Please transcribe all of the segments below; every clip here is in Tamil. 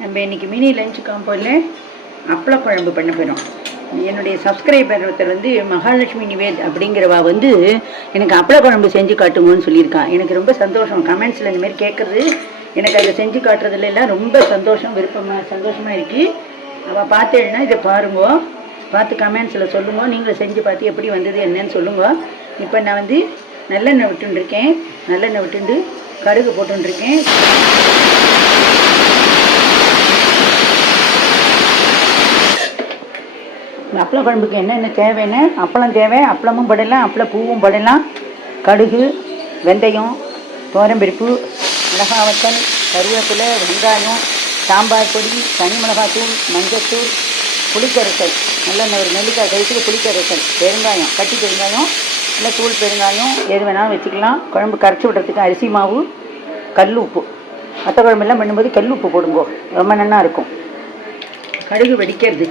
நம்ம இன்றைக்கி மினி லஞ்ச் காம்போவில் அப்பள குழம்பு பண்ண போகிறோம். என்னுடைய சப்ஸ்கிரைபர் ஒருத்தர் வந்து மகாலட்சுமி நிவேத் அப்படிங்கிறவா வந்து எனக்கு அப்பள குழம்பு செஞ்சு காட்டுங்கன்னு சொல்லியிருக்கான். எனக்கு ரொம்ப சந்தோஷம். கமெண்ட்ஸில் இந்தமாரி கேட்குறது எனக்கு அதை செஞ்சு காட்டுறதுலாம் ரொம்ப சந்தோஷமாக சந்தோஷமாக இருக்குது. அவள் பார்த்தேன்னா இதை பாருங்க, பார்த்து கமெண்ட்ஸில் சொல்லுங்க. நீங்களும் செஞ்சு பார்த்து எப்படி வந்தது என்னன்னு சொல்லுங்க. இப்போ நான் வந்து நல்லெண்ணெய் விட்டுருக்கேன். நல்லெண்ணெய் விட்டுண்டு கடுகு போட்டுருக்கேன். அப்பள குழம்புக்கு என்னென்ன தேவைன்னு அப்பளம் தேவை. அப்பளமும் படலாம், அப்பள பூவும் படலாம். கடுகு, வெந்தயம், துவரம்பருப்பு, மிளகாய் வத்தல், கருவேப்பிலை, வெங்காயம், சாம்பார் பொடி, தனி மிளகாத்தூள், மஞ்சத்தூள், புளிக்கரைசல், நல்லெண்ணெய் ஒரு நெல்லிக்காய் கழிச்சுக்கு புளிக்கரைசல், பெருங்காயம், கட்டி பெருங்காயம் இல்லை தூள் பெருங்காயம் எது வேணாலும் வச்சுக்கலாம். குழம்பு கரைச்சி விடுறதுக்கு அரிசி மாவு, கல் உப்பு. மற்ற குழம்பெல்லாம் பண்ணும்போது கல் உப்பு போடுங்கோ, ரொம்ப நல்லா இருக்கும். கடுகு வெடிக்கிறது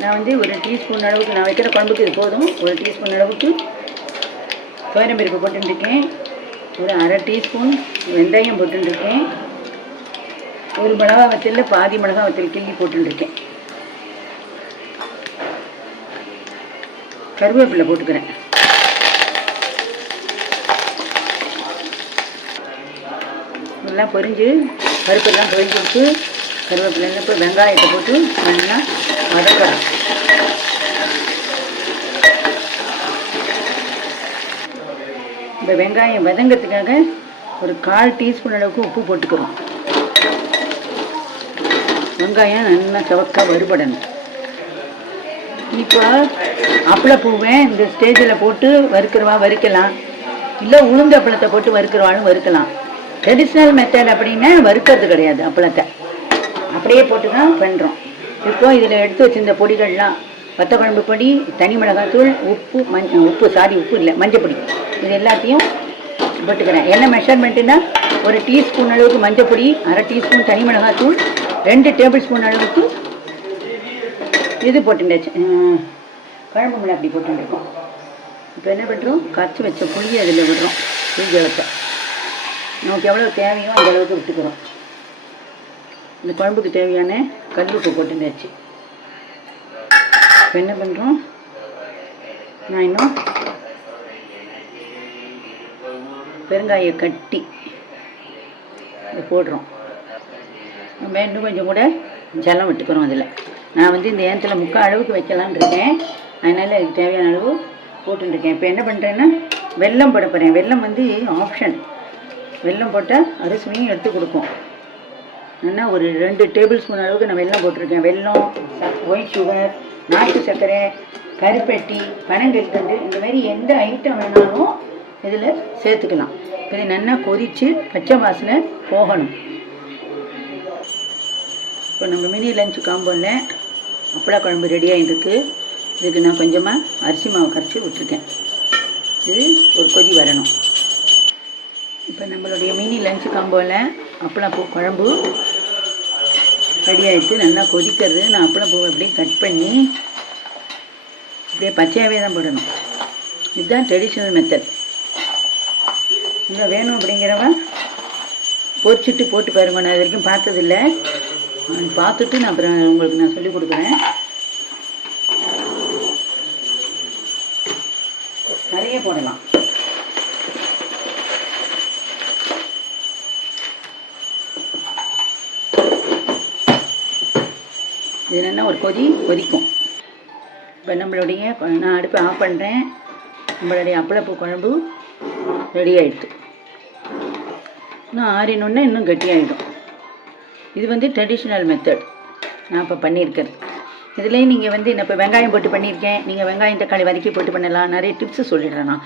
நான் வந்து ஒரு டீஸ்பூன் அளவுக்கு, நான் வைக்கிற குழம்புக்கு இது போதும். ஒரு டீஸ்பூன் அளவுக்கு துவரம்பருப்பு போட்டுருக்கேன். ஒரு அரை டீஸ்பூன் வெந்தயம் போட்டுருக்கேன். ஒரு மிளகா வத்தலில் பாதி மிளகா வத்தல் கிள்ளி போட்டுருக்கேன். கருவேப்பிலை போட்டுக்கிறேன். எல்லாம் பொரிஞ்சு பருப்பெல்லாம் பொரிஞ்சு விட்டு கருவேப்பிலை இப்போ வெங்காயத்தை போட்டு நல்லா வதக்கலாம். இந்த வெங்காயம் வதங்கிறதுக்காக ஒரு 1/4 டீஸ்பூன் அளவுக்கு உப்பு போட்டுக்கிறோம். வெங்காயம் நல்லா சவக்காக வறுபடணும். இப்போ அப்பளப்பூவை இந்த ஸ்டேஜில் போட்டு வறுக்கலாம், இல்லை உளுந்து அப்பளத்தை போட்டு வறுக்கிறவாலும் வறுக்கலாம். ட்ரெடிஷ்னல் மெத்தட் அப்படின்னா வறுக்கிறது கிடையாது, அப்பளத்தை அப்படியே போட்டு தான் பண்ணுறோம். இப்போ இதில் எடுத்து வச்சுருந்த பொடிகள்லாம் வத்த குழம்பு பொடி, தனி மிளகாத்தூள், உப்பு உப்பு இல்லை மஞ்சள் பொடி, இது எல்லாத்தையும் போட்டுக்கிறேன். என்ன மெஷர்மெண்ட்டுன்னா ஒரு டீஸ்பூன் அளவுக்கு மஞ்சள் பொடி, அரை டீஸ்பூன் தனி மிளகாத்தூள், 2 டேபிள் ஸ்பூன் அளவுக்கு இது போட்டுட்டாச்சு, குழம்பு மிளகா அப்படி போட்டுருக்கோம். இப்போ என்ன பண்ணுறோம், கரைச்சி வச்ச புளியை அதில் விடுறோம். புளி ஜலத்தை நமக்கு எவ்வளோ தேவையோ அந்த அளவுக்கு விட்டுக்கிறோம். இந்த குழம்புக்கு தேவையான கல்லுப்பு போட்டுருந்தாச்சு. இப்போ என்ன பண்ணுறோம், நான் இன்னும் பெருங்காய கட்டி இதை போடுறோம். நம்ம இன்னும் கொஞ்சம் கூட ஜலம் விட்டுக்கிறோம். அதில் நான் வந்து இந்த ஏனத்தில் 3/4 அளவுக்கு வைக்கலான் இருக்கேன். அதனால் இதுக்கு தேவையான அளவு போட்டுருக்கேன். இப்போ என்ன பண்ணுறேன்னா வெல்லம் போட போகிறேன். வெல்லம் வந்து ஆப்ஷன். வெல்லம் போட்டால் அரிசியும் எடுத்து கொடுக்கும். ஏன்னா ஒரு 2 டேபிள் ஸ்பூன் அளவுக்கு நான் வெல்லம் போட்டிருக்கேன். வெல்லம், ஒயிட் சுகர், நாட்டு சர்க்கரை, கருப்பட்டி, பனங்கற்கண்டு, இந்த மாதிரி எந்த ஐட்டம் வேணாலும் இதில் சேர்த்துக்கலாம். இது நல்லா கொதித்து பச்சை வாசனை போகணும். இப்போ நம்ம மினி லஞ்ச் காம்போவில் அப்பள குழம்பு ரெடியாக இருக்குது. இதுக்கு நான் கொஞ்சமாக அரிசி மாவு கரைச்சி விட்டுருக்கேன். இது ஒரு கொதி வரணும். இப்போ நம்மளுடைய மினி லஞ்ச் காம்போவில் அப்பளப்பூ குழம்பு ரெடி ஆகிடுச்சு. நல்லா கொதிக்கிறது. நான் அப்பளப்பூவை அப்படியே கட் பண்ணி அப்படியே பச்சையாகவே தான் போடணும். இதுதான் ட்ரெடிஷ்னல் மெத்தட். இன்னும் வேணும் அப்படிங்கிறவன் பொரிச்சிட்டு போட்டு பாருங்க. நான் இது வரைக்கும் பார்த்ததில்லை. பார்த்துட்டு நான் அப்புறம் உங்களுக்கு நான் சொல்லிக் கொடுக்குறேன். நிறைய போடலாம். இது என்ன ஒரு கொதிக்கும். இப்போ நம்மளுடைய நான் அடுப்பை ஆஃப் பண்ணுறேன். நம்மளுடைய அப்பளப்பூ குழம்பு ரெடி ஆகிடுது. இன்னும் ஆறினோன்னே இன்னும் கட்டியாகிடும். இது வந்து ட்ரெடிஷ்னல் மெத்தட் நான் இப்போ பண்ணியிருக்கிறது. இதுலேயும் நீங்கள் வந்து நான் இப்போ வெங்காயம் போட்டு பண்ணியிருக்கேன். நீங்கள் வெங்காயம் தக்காளி வதக்கி போட்டு பண்ணலாம். நிறைய டிப்ஸு சொல்லிடுறேன் நான்.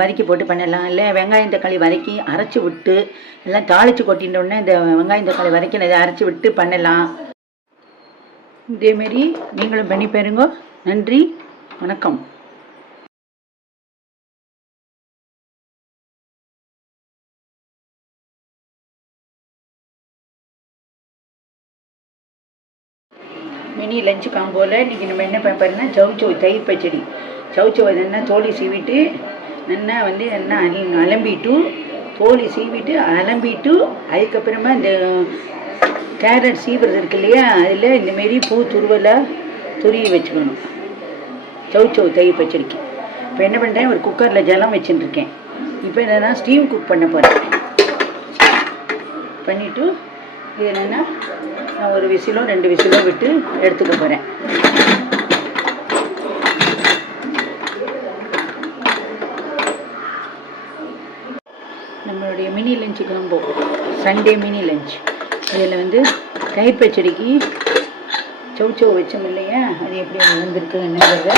வதக்கி போட்டு பண்ணலாம், இல்லை வெங்காயம் தக்காளி வதக்கி அரைச்சி விட்டு எல்லாம் தாளித்து கொட்டினோடனே இந்த வெங்காயம் தக்காளி வதக்கி இதை அரைச்சி விட்டு பண்ணலாம். இதேமாரி நீங்களும் பண்ணி பாருங்க. நன்றி, வணக்கம். மினி லஞ்ச் காம்போவில் இன்றைக்கி நம்ம என்ன பண்ணுறோன்னா சவுச்சவு தயிர் பச்சடி. சவுச்சவை நல்லா தோலி சீவிட்டு நல்லா வந்து நல்லா அலம்பிட்டு தோலி சீவிட்டு அலம்பிட்டு அதுக்கப்புறமா இந்த கேரட் சீவுறது இருக்கு இல்லையா, அதில் இந்தமாரி பூ துருவலாக துருவி வச்சுக்கணும் சௌச்சௌ தயிர் பச்சடிக்கு. இப்போ என்ன பண்ணுறேன், ஒரு குக்கரில் ஜலம் வச்சுட்டுருக்கேன். இப்போ என்னென்னா ஸ்டீம் குக் பண்ண போகிறேன். பண்ணிவிட்டு இது என்னென்னா நான் ஒரு விசிலோ 2 விசிலோ விட்டு எடுத்துக்க போகிறேன். நம்மளுடைய mini lunch combo, Sunday mini lunch. இதில் வந்து தயிர் பச்சடிக்கு சௌச்சௌ வச்சோம் இல்லையா, அது எப்படி வந்திருக்கு என்னங்கிறத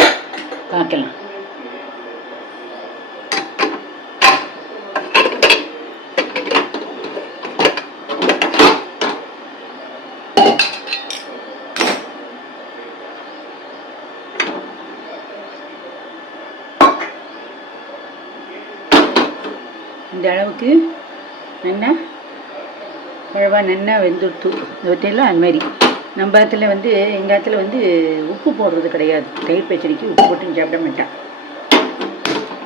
பார்க்கலாம். இந்த அளவுக்கு நல்லா குழவா நல்லா வெந்துடுத்து இந்த அதுமாரி. நம்ம இடத்துல வந்து எங்கள் இடத்துல வந்து உப்பு போடுறது கிடையாது. தயிர் பச்சடிக்கு உப்பு போட்டு சாப்பிட மாட்டான்.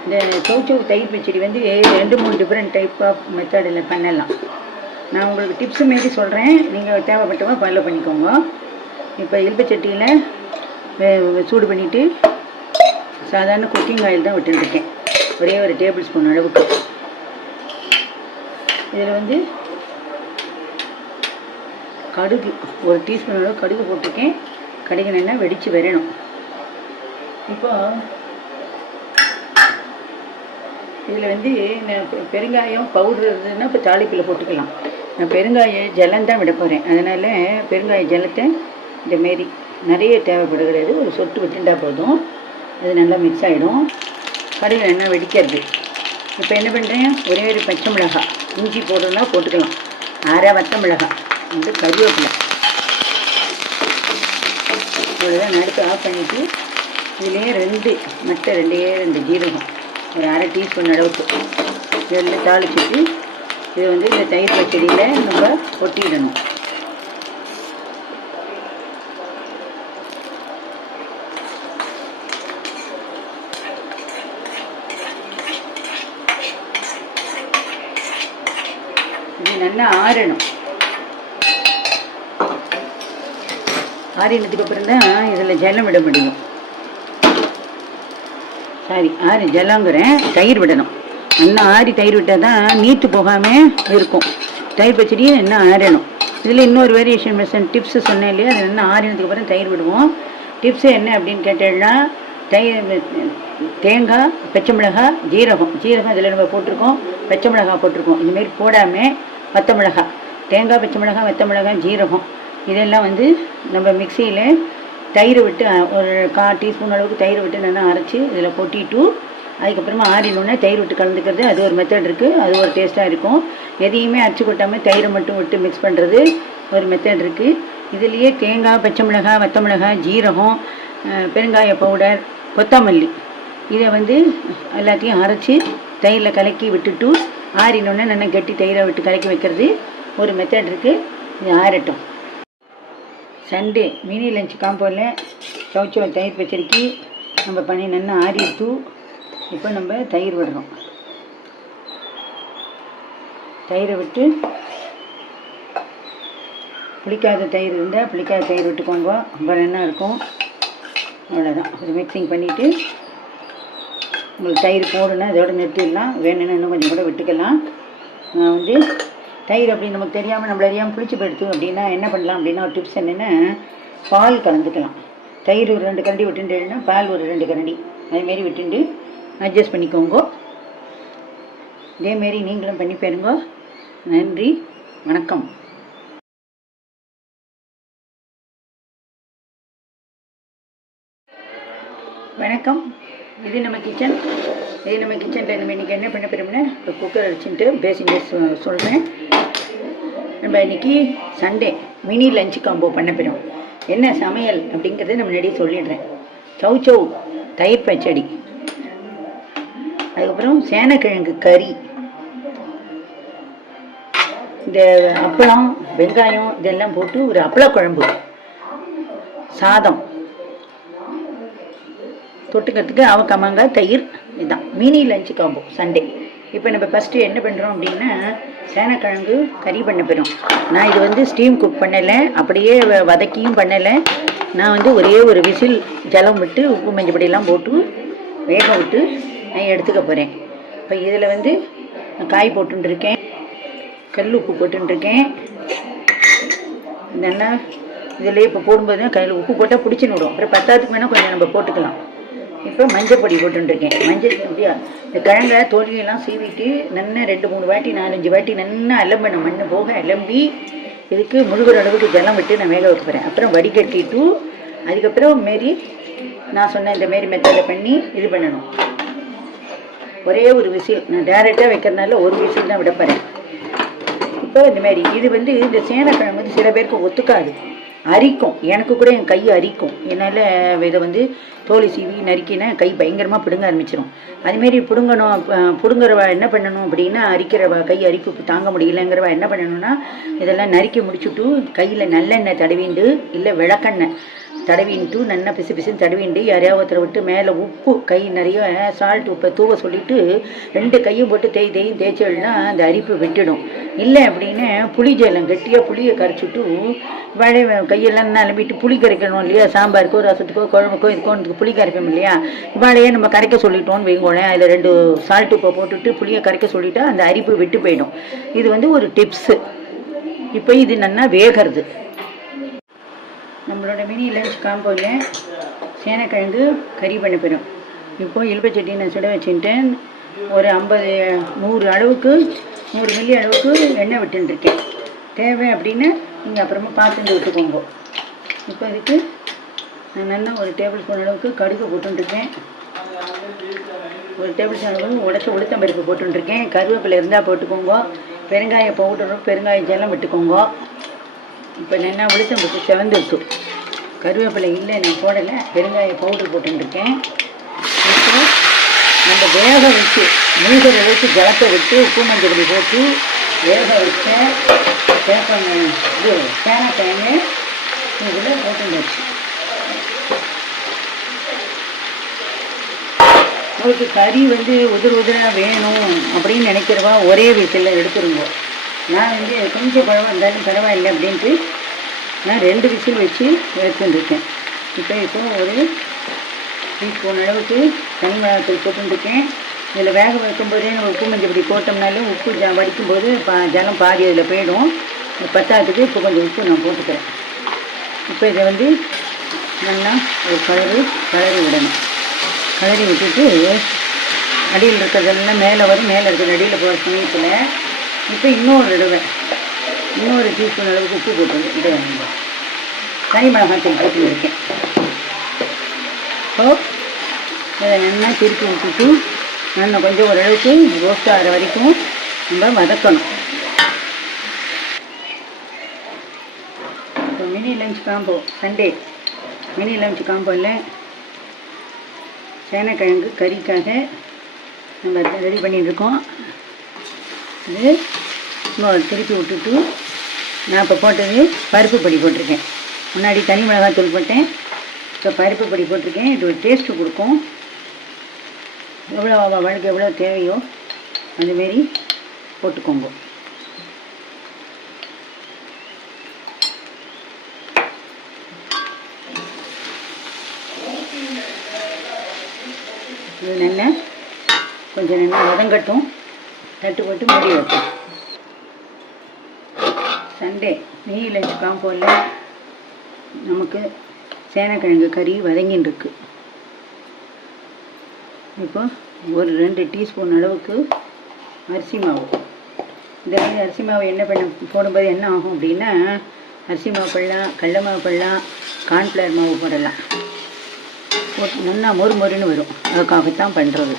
இந்த சௌச்சௌ தயிர் பச்சடி வந்து 2-3 டிஃப்ரெண்ட் டைப் ஆஃப் மெத்தடில் பண்ணலாம். நான் உங்களுக்கு டிப்ஸு மாரி சொல்கிறேன், நீங்கள் தேவைப்பட்டவங்க ஃபாலோ பண்ணிக்கோங்க. இப்போ இல்பச்சட்டியில் சூடு பண்ணிவிட்டு சாதாரண குக்கிங் ஆயில் தான் விட்டுருக்கேன், ஒரே ஒரு டேபிள் ஸ்பூன் அளவுக்கு. இதில் வந்து கடுகு 1 டீஸ்பூன் அளவு கடுகு போட்டிருக்கேன். கடுகு நல்லா வெடித்து வரணும். இப்போ இதில் வந்து பெருங்காயம் பவுட்ரு இருந்ததுன்னா இப்போ தாளிப்பில் போட்டுக்கலாம். நான் பெருங்காய ஜலம் தான் விட போகிறேன். அதனால் பெருங்காய ஜலத்தை இந்தமாரி நிறைய தேவைப்பட கிடையாது, ஒரு சொட்டு விட்டுண்டா போதும். அது நல்லா மிக்ஸ் ஆகிடும். கடுகு நல்லா வெடிக்கிறது. இப்போ என்ன பண்ணுறேன், ஒரே ஒரு பச்சை மிளகாய், இஞ்சி போடுறதுனா போட்டுக்கலாம், 1/2 வத்த மிளகாய், வந்து கருவேப்பிலை, இவ்வளோதான். நடுத்து ஆஃப் பண்ணிவிட்டு இதுலேயே 2 ஜீரகம், ஒரு 1/2 டீஸ்பூன் அளவுக்கு இதில் தாளிச்சிட்டு இது வந்து இந்த தயிர் பச்சடியில் நம்ம கொட்டிடணும். இது நல்லா ஆறணும். ஆறினதுக்கு அப்புறம் தான் இதில் ஜலம் விட முடியும். ஜலங்கிறேன், தயிர் விடணும். நல்லா ஆறி தயிர் விட்டால் தான் நீத்து போகாமல் இருக்கும். தயிர் பச்சடியே நல்லா ஆறணும். இதில் இன்னொரு வேரியேஷன் மெஷன் டிப்ஸு சொன்னேன் இல்லையா, அது நல்லா ஆறினதுக்கு அப்புறம் தயிர் விடுவோம். டிப்ஸு என்ன அப்படின்னு கேட்டேன்னா, தேங்காய், பச்சை மிளகாய், ஜீரகம் இதில் நம்ம போட்டிருக்கோம், பச்சை மிளகாய் போட்டிருக்கோம். இதுமாரி போடாமல் வத்த மிளகாய், தேங்காய், பச்சை மிளகாய், வத்த மிளகாய், ஜீரகம் இதெல்லாம் வந்து நம்ம மிக்சியில் தயிர் விட்டு ஒரு 1/4 டீஸ்பூன் அளவுக்கு தயிர் விட்டு நல்லா அரைச்சி இதில் கொட்டிட்டு அதுக்கப்புறமா ஆறினோடனே தயிர் விட்டு கலந்துக்கிறது. அது ஒரு மெத்தட் இருக்குது, அது ஒரு டேஸ்ட்டாக இருக்கும். எதையுமே அரைச்சி கொட்டாமல் தயிரை மட்டும் விட்டு மிக்ஸ் பண்ணுறது ஒரு மெத்தட் இருக்குது. இதுலேயே தேங்காய், பச்சை மிளகாய், வத்த மிளகாய், ஜீரகம், பெருங்காய பவுடர், கொத்தமல்லி இதை வந்து எல்லாத்தையும் அரைச்சி தயிரில் கலக்கி விட்டுட்டு ஆறினோடனே நல்லா கட்டி தயிரை விட்டு கலக்கி வைக்கிறது ஒரு மெத்தட் இருக்குது. இது ஆறட்டும். சண்டே மினி லஞ்ச் காம்போவில் சௌச்சௌ தயிர் பச்சடிக்கு நம்ம பண்ணி நல்லா ஆறிட்டு இப்போ நம்ம தயிர் விடுறோம். தயிரை விட்டு புளிக்காத தயிர் இருந்தால் புளிக்காத தயிர் விட்டுக்கோங்க, ரொம்ப நல்லா இருக்கும். அவ்வளோதான். ஒரு மிக்சிங் பண்ணிவிட்டு உங்களுக்கு தயிர் போடுன்னா இதோட நிறுத்திடலாம், வேணும்னா இன்னும் கொஞ்சம் கூட விட்டுக்கலாம். நான் வந்து தயிர் அப்படி நமக்கு தெரியாமல் நம்மள அறியாமல் புளிச்சு போயிடுத்து அப்படின்னா என்ன பண்ணலாம் அப்படின்னா, ஒரு டிப்ஸ் என்னென்னா பால் கலந்துக்கலாம். தயிர் ஒரு 2 கரண்டி விட்டுட்டுன்னா பால் ஒரு 2 கரண்டி அதுமாரி விட்டுண்டு அட்ஜஸ்ட் பண்ணிக்கோங்க. இதேமாரி நீங்களும் பண்ணி பாருங்க. நன்றி, வணக்கம். வணக்கம். இது நம்ம கிச்சனில் நம்ம இன்றைக்கி என்ன பண்ண போகிறோம்னா, இப்போ குக்கர் அடிச்சுட்டு பேசிட்டு சொல்கிறேன். நம்ம இன்றைக்கி சண்டே மினி லஞ்ச் காம்போ பண்ண போகிறோம். என்ன சமையல் அப்படிங்கிறத நம்ம முன்னாடியே சொல்லிடுறேன். சௌச்சௌ தயிர் பச்சடி, அதுக்கப்புறம் சேனக்கிழங்கு கறி, இந்த அப்பளம், வெங்காயம் இதெல்லாம் போட்டு ஒரு அப்பளக்குழம்பு, சாதம், தொட்டுக்கிறதுக்கு அவக்காய் மாங்காய் தயிர். இதுதான் மினி லஞ்ச் காம்போ சண்டே. இப்போ நம்ம ஃபஸ்ட்டு என்ன பண்ணுறோம் அப்படின்னா சேனக்கிழங்கு கறி பண்ண போகிறோம். நான் இது வந்து ஸ்டீம் குக் பண்ணலை, அப்படியே வதக்கியும் பண்ணலை. நான் வந்து ஒரே ஒரு விசில் ஜலம் விட்டு உப்பு மஞ்சப்பொடியெல்லாம் போட்டு வேக விட்டு நான் எடுத்துக்க போகிறேன். இப்போ இதில் வந்து காய் போட்டுருக்கேன், கல் உப்பு போட்டுருக்கேன். நல்லா இதில் இப்போ போடும்போது கையில் உப்பு போட்டால் பிடிச்சின்னு விடும். அப்புறம் பத்தாத்துக்கு வேணால் கொஞ்சம் நம்ம போட்டுக்கலாம். இப்போ மஞ்சள் பொடி போட்டுருக்கேன். மஞ்சள் பொடியா இந்த கிழங்க தோல்வியெல்லாம் சீவிட்டு நல்லா 2-3 வாட்டி 4-5 வாட்டி நல்லா அலம்பணும், மண் போக அலம்பி இதுக்கு முழுகிற அளவுக்கு ஜலம் விட்டு நான் வேக வைக்க போகிறேன். அப்புறம் வடிகட்டிட்டு அதுக்கப்புறம் மாரி நான் சொன்ன இந்த மாரி மெத்தடை பண்ணி இது பண்ணணும். ஒரே ஒரு விசில், நான் டேரெக்டாக வைக்கிறதுனால ஒரு விசில் தான் விட போகிறேன். இப்போ இந்தமாரி இது வந்து இந்த சேனக்கிழங்கு வந்து சில பேருக்கு ஒத்துக்காது, அரிக்கும். எனக்கு கூட என் கை அரிக்கும். என்னால் இதை வந்து தோலை சீவி நறுக்கினா கை பயங்கரமாக பிடுங்க ஆரம்பிச்சிடும். அதுமாரி பிடுங்குறவ என்ன பண்ணணும் அப்படின்னா, அரிக்கிறவ கை அரிப்பு தாங்க முடியலைங்கிறவ என்ன பண்ணணும்னா, இதெல்லாம் நறுக்கி முடிச்சுட்டு கையில் நல்லெண்ணெய் தடவிண்டு இல்லை விளக்கெண்ணெய் தடவின்ட்டு நல்லா பிசு பிசுன்னு தடவிண்டு யாரையாவது ஒருத்தரை விட்டு மேலே உப்பு கை நிறைய சால்ட் உப்பை தூவ சொல்லிவிட்டு 2 கையும் போட்டு தேய்ச்சல்னா அந்த அரிப்பு விட்டுடும். இல்லை அப்படின்னு புளி ஜலம் கட்டியாக புளியை கரைச்சிட்டு வாழை கையெல்லாம் அலம்பிட்டு புளி கரைக்கணும் இல்லையா, சாம்பாருக்கோ ரசத்துக்கோ குழம்புக்கோ இதுக்கோ புளி கரைக்கணும் இல்லையா, வாழையே நம்ம கரைக்க சொல்லிட்டோன்னு வைங்கோளேன். அதில் 2 சால்ட் உப்பை போட்டுட்டு புளியை கரைக்க சொல்லிவிட்டா அந்த அரிப்பு விட்டு போயிடும். இது வந்து ஒரு டிப்ஸு. இப்போ இது நல்லா வேகிறது. நம்மளோட மினி லஞ்ச் காம்போவில் சேனக்கிழங்கு கறி பண்ண போகிறோம். இப்போது இலுப்பச்சட்டி நான் சுட வச்சுட்டேன். ஒரு 100 அளவுக்கு 100 மில்லி அளவுக்கு எண்ணெய் விட்டுருக்கேன். தேவை அப்படின்னு நீங்கள் அப்புறமா பார்த்துட்டு விட்டுக்கோங்க. இப்போ இதுக்கு நான் நல்லா ஒரு டேபிள் ஸ்பூன் அளவுக்கு கடுகு போட்டுருக்கேன். ஒரு டேபிள் ஸ்பூன் அளவுக்கு உடச்சி உளுத்தம்பருப்பு போட்டுருக்கேன். கருவேப்பிலை இருந்தால் போட்டுக்கோங்க. பெருங்காய பவுடரும் பெருங்காய ஜலம் விட்டுக்கோங்க. இப்போ நல்லா உளுத்தம்பருப்பு செவந்துருக்கும். கருவேப்பிலை இல்லை நான் போடலை, பெருங்காய பவுடர் போட்டுருக்கேன். இப்போ நம்ம வேக வச்சு மூழ்கிற அளவுக்கு ஜலத்தை விட்டு உப்பு மஞ்சள் பொடி போட்டு வேக வச்ச இது சேனக்கிழங்கு இதில் போட்டுருந்துச்சு. உங்களுக்கு கறி வந்து உதிராக வேணும் அப்படின்னு நினைக்கிறவா ஒரே விசிலில் எடுத்துருங்க. நான் வந்து கொஞ்சம் குழம்பு இருந்தாலும் பரவாயில்லை அப்படின்ட்டு நான் 2 விசில் வச்சு எடுத்துட்டுருக்கேன். இப்போ ஒரு டீஸ்பூன் அளவுக்கு தனி மிளகாத்தூள் போட்டுருக்கேன். இதில் வேக வைக்கும்போதே நம்ம உப்பு மஞ்சள் பொடி போட்டோம்னாலும் உப்பு வடிக்கும்போது ஜலம் பாதி அதில் போயிடும். பத்தாத்துக்கு இப்போ கொஞ்சம் உப்பு நான் போட்டுக்கிறேன். இப்போ இதை வந்து நல்லா ஒரு கலரி விடணும். கலரி விட்டுட்டு அடியில் இருக்கிறதெல்லாம் மேலே வரும், மேலே இருக்கிற அடியில் போகிற சமயத்தில் இப்போ இன்னொரு டீஸ்பூன் அளவுக்கு உப்பு போட்டு தனி மிளகாத்தூள் போட்டுருக்கேன். இப்போ இதை நல்லா திருப்பி விட்டுட்டு நல்லா கொஞ்சம் ஓரளவுக்கு ரோஸ்ட் ஆகிற வரைக்கும் நம்ம வதக்கணும். இப்போ mini lunch combo Sunday mini lunch காம்போவில் சேனக்கிழங்கு கறிக்காக நம்ம ரெடி பண்ணிட்டுருக்கோம். இது இன்னொரு திருப்பி விட்டுட்டு நான் இப்போ போட்டது பருப்பு பொடி போட்டிருக்கேன். முன்னாடி தனி மிளகாத்தூள் போட்டேன், இப்போ பருப்பு பொடி போட்டிருக்கேன். இது ஒரு டேஸ்ட்டு கொடுக்கும். எவ்வளோ அவளுக்கு எவ்வளோ தேவையோ அதுமாரி போட்டுக்கோங்க. இது நல்லா கொஞ்சம் நல்லா வதங்கட்டும். தட்டு போட்டு மூடி வைப்போம். சண்டே மினி லஞ்ச் காம்போவில் நமக்கு சேனக்கிழங்கு கறி வதங்கின்னு இருக்கு. இப்போ ஒரு 2 டீஸ்பூன் அளவுக்கு அரிசி மாவு. இந்த மாதிரி அரிசி மாவு என்ன போடும்போது என்ன ஆகும் அப்படின்னா, அரிசி மாவு போடலாம், கடல மாவு போடலாம், கார்ன்ஃப்ளவர் மாவு போடலாம். போட்டு நல்லா மொறுன்னு வரும். அதுக்காகத்தான் பண்ணுறது.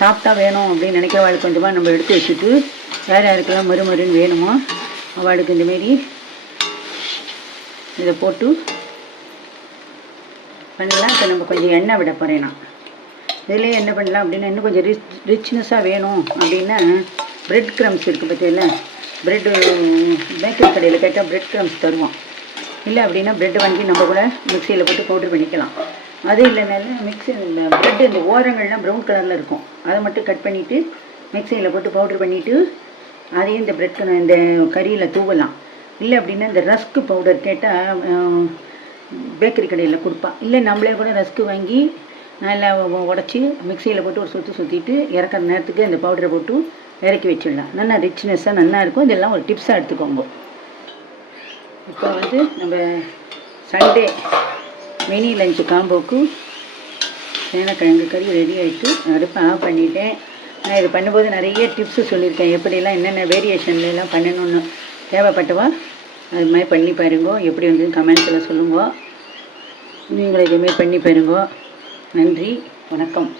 சாப்பிட்டா வேணும் அப்படின்னு நினைக்கிறவாளுக்கு கொஞ்சமாக நம்ம எடுத்து வச்சுட்டு யாருக்கெல்லாம் மொறுன்னு வேணுமோ அவளுக்கு இந்தமாரி இதை போட்டு பண்ணலாம். இப்போ நம்ம கொஞ்சம் எண்ணெய் விட போகிறேன். நான் இதிலே என்ன பண்ணலாம் அப்படின்னா, இன்னும் கொஞ்சம் ரிச்னஸாக வேணும் அப்படின்னா பிரெட் க்ரம்ஸ் இருக்குது பார்த்தீங்களா, ப்ரெட்டு பேக்கரி கடையில் கேட்டால் பிரெட் க்ரம்ஸ் தருவோம். இல்லை அப்படின்னா ப்ரெட் வாங்கி நம்ம கூட மிக்சியில் போட்டு பவுட்ரு பண்ணிக்கலாம். அது இல்லைனாலும் ப்ரெட்டு இந்த ஓரங்கள்லாம் ப்ரௌன் கலரில் இருக்கும், அதை மட்டும் கட் பண்ணிவிட்டு மிக்சியில் போட்டு பவுட்ரு பண்ணிவிட்டு அதையும் இந்த இந்த கறியில் தூவலாம். இல்லை அப்படின்னா இந்த ரஸ்க்கு பவுடர் கேட்டால் பேக்கரி கடையில் கொடுப்பான். இல்லை நம்மளே கூட ரஸ்க்கு வாங்கி நல்லா உடச்சி மிக்சியில் போட்டு ஒரு சுற்றிட்டு இறக்குற நேரத்துக்கு அந்த பவுடரை போட்டு இறக்கி வச்சிடலாம். நல்லா ரிச்னஸ்ஸாக நல்லா இருக்கும். இதெல்லாம் ஒரு டிப்ஸாக எடுத்துக்கோங்க. இப்போ நம்ம சண்டே மினி லஞ்சு காம்போவுக்கு சேனக்கிழங்கு கறி ரெடி ஆகிட்டு அடுப்பை ஆஃப் பண்ணிட்டேன். நான் இது பண்ணும்போது நிறைய டிப்ஸு சொல்லியிருக்கேன், எப்படிலாம் என்னென்ன வேரியேஷன்லாம் பண்ணணும்னு. தேவைப்பட்டவா அது மாதிரி பண்ணி பாருங்க. எப்படி வந்து கமெண்ட்ஸில் சொல்லுங்க. நீங்களும் இதுமாரி பண்ணி பாருங்க. நன்றி, வணக்கம்.